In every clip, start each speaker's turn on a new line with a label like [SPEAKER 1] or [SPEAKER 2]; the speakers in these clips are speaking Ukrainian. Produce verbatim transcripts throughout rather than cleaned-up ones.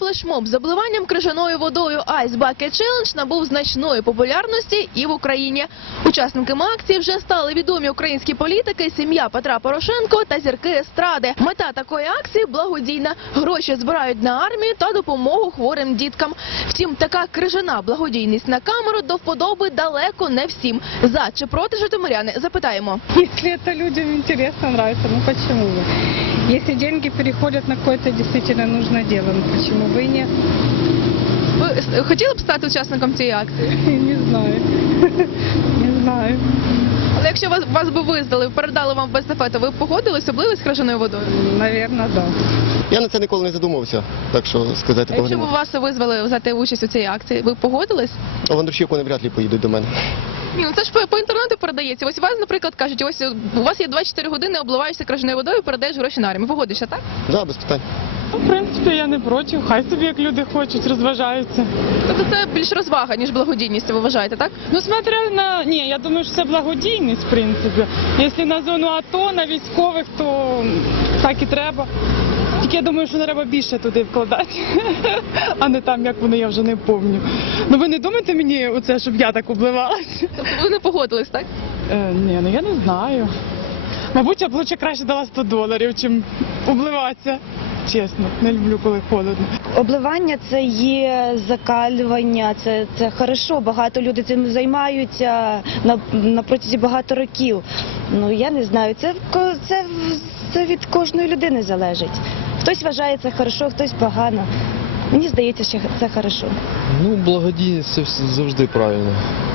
[SPEAKER 1] флешмоб з обливанням крижаною водою Ice Bucket Challenge набув значної популярності і в Україні. Учасниками акції вже стали відомі українські політики, сім'я Петра Порошенко та зірки естради. Мета такої акції – благодійна. Гроші збирають на армію та допомогу хворим діткам. Втім, така крижана благодійність на камеру до вподоби далеко не всім. За чи проти житомиряни? Запитаємо.
[SPEAKER 2] Если это людям интересно, нравится, ну почему бы? Если деньги переходят на какое-то действительно нужное дело, ну почему бы и нет?
[SPEAKER 1] Ви хотіли б стати учасником цієї акції?
[SPEAKER 2] Не знаю. Не знаю.
[SPEAKER 1] Але якщо вас, вас би визнали, передали вам в естафету, ви б погодились, облились крижаною водою?
[SPEAKER 2] Наверное, да.
[SPEAKER 3] Я на це ніколи не задумувався, так що сказати
[SPEAKER 1] А якщо б
[SPEAKER 3] погодимо.
[SPEAKER 1] вас визвали взяти участь у цій акції, ви б погодились?
[SPEAKER 3] А в Андрушівку не вряд ли поїдуть до мене.
[SPEAKER 1] Ні, ну це ж по, по інтернету передається. Ось вас, наприклад, кажуть, ось у вас є двадцять чотири години, обливаєшся крижаною водою, передаєш гроші на армію. Погодишся, так?
[SPEAKER 3] Так, да, без питань.
[SPEAKER 2] Ну, в принципі, я не проти. Хай собі, як люди хочуть, розважаються.
[SPEAKER 1] Тобто це більш розвага, ніж благодійність, ви вважаєте, так?
[SPEAKER 2] Ну, смотря на... Ні, я думаю, що це благодійність, в принципі. Якщо на зону АТО, на військових, то так і треба. Тільки я думаю, що треба більше туди вкладати, а не там, як вони, я вже не пам'ятаю. Ну ви не думаєте мені оце, щоб я так обливалася?
[SPEAKER 1] Тобто ви не погодились, так?
[SPEAKER 2] Е, ні, ну я не знаю. Мабуть, я б лучше краще дала сто доларів, чим обливатися. Чесно, не люблю, коли холодно.
[SPEAKER 4] Обливання – це є закалювання, це, це хорошо, багато людей цим займаються на, на протязі багато років. Ну, я не знаю, це, це, це від кожної людини залежить. Хтось вважає це хорошо, хтось погано. Мені здається, що це хорошо.
[SPEAKER 5] Ну, благодійність це все завжди правильно.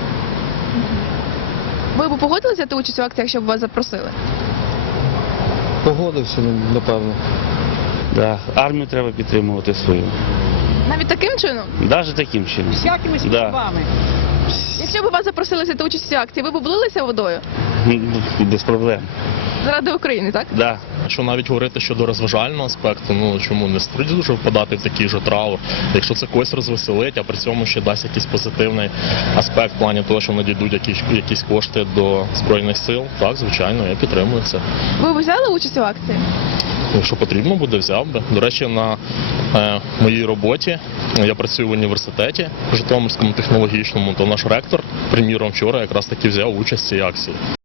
[SPEAKER 1] Ви б погодились взяти участь у акції, якщо б вас запросили?
[SPEAKER 5] Погодився, ну, напевно.
[SPEAKER 6] Да, армію треба підтримувати свою.
[SPEAKER 1] Навіть таким чином?
[SPEAKER 6] Навіть таким чином.
[SPEAKER 2] Всякими
[SPEAKER 6] Да.
[SPEAKER 2] способами.
[SPEAKER 1] Якщо б вас запросили взяти участь у цій акції, ви б облилися водою?
[SPEAKER 6] Без проблем.
[SPEAKER 1] Заради України, так?
[SPEAKER 6] Да.
[SPEAKER 7] Якщо навіть говорити щодо розважального аспекту, ну чому не створить дуже впадати в такий же траур, якщо це когось розвеселить, а при цьому ще дасть якийсь позитивний аспект в плані того, що надійдуть якісь, якісь кошти до Збройних сил, так, звичайно, я підтримую це.
[SPEAKER 1] Ви б взяли участь у акції?
[SPEAKER 7] Якщо потрібно буде, взяв би. До речі, на е, моїй роботі я працюю в університеті Житомирському технологічному, то наш ректор, приміром, вчора якраз таки взяв участь в цій акції.